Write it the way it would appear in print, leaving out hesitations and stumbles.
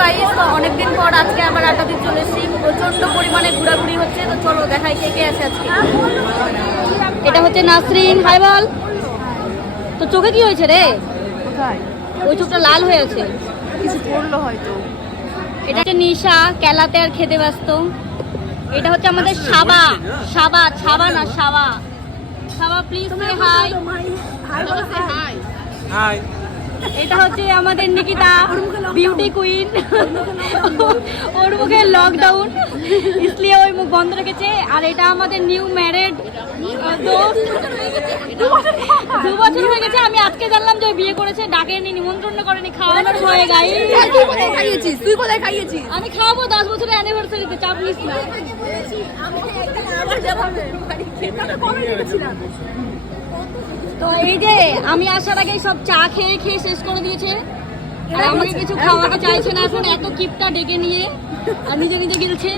Guys, তো অনেকদিন পর আজকে আবার আড্ডা দিতে চলে এসেছি। প্রচন্ড পরিমাণে ঘোরাঘুরি হচ্ছে, তো চলো দেখাই কে কে আছে আজকে। এটা হচ্ছে নাসরিন, হাই বল। তো চোখে কি হয়েছে রে? ওই চোখটা লাল হয়ে আছে, কিছু পড়লো হয়তো। এটা হচ্ছে নিশা, কেলাতে আর খেতে ব্যস্ত। এটা হচ্ছে আমাদের সাবা, সাবা ছাবা না সাবা। সাবা প্লিজ সে হাই। হাই। এটা হচ্ছে আমাদের নিকিতা, বিউটি কুইন। ওর মুখে লকডাউন, इसलिए ওই মুখ বন্ধ রেখেছে। আর এটা আমাদের নিউ ম্যারেড দোস্ত, 2 বছর হয়ে গেছে। আমি আজকে জানলাম যে বিয়ে করেছে, ডাকেনি, নিমন্ত্রণ করেনি, খাওয়ানোর ভয়ে গাই। তুই কোথায় খাইয়েছিস? তুই কোথায় খাইয়েছিস? আমি খাওয়াবো 10 বছরের অ্যানিভার্সারিতে, চাপ নিস না। তো এই যে আমি আসার আগে সব চা খেয়ে খেয়ে শেষ করে দিয়েছে, আর আমাকে কিছু খাওয়াতে চাইছে না এখন, এত কিপটা ডেকে নিয়ে আর নিজে নিজে গিলছে।